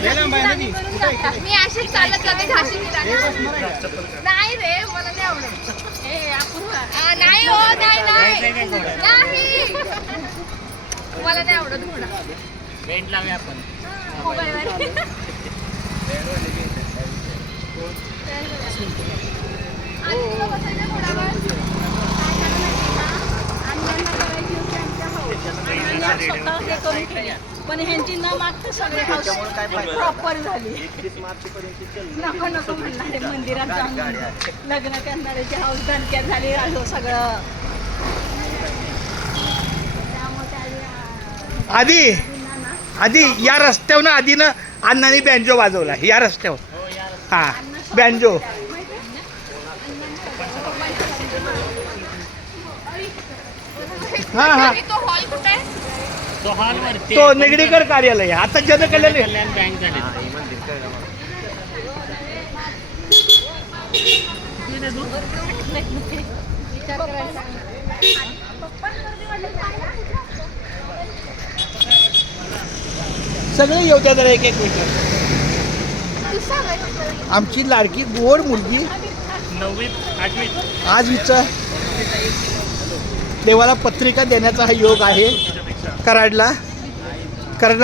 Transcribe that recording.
मी अशीच चालत जाते घाशी नाही रे मला नाही आवडत नाही हो नाही नाही मला नाही आवडत घोडा बेंड लावूया आपण पण ह्यांची न मागता सगळे हाऊस प्रॉपर झाली. नको नको म्हणणारे मंदिरात जाऊन लग्न करणाऱ्याची हाऊस धनक्यात झाली राहिलो सगळं. आधी आधी या रस्त्यावर ना आधी ना अण्णांनी बँजो वाजवला या रस्त्यावर. हा बँजो हा हा तो निगडीकर कार्यालय आता जनकल्याण बँक झाले. सगळे येऊ द्या जरा एक एक मिनिट. आमची लाडकी गोड मुलगी 9वी 8वी आज हिचं देवाला पत्रिका देण्याचा हा योग आहे कराडला.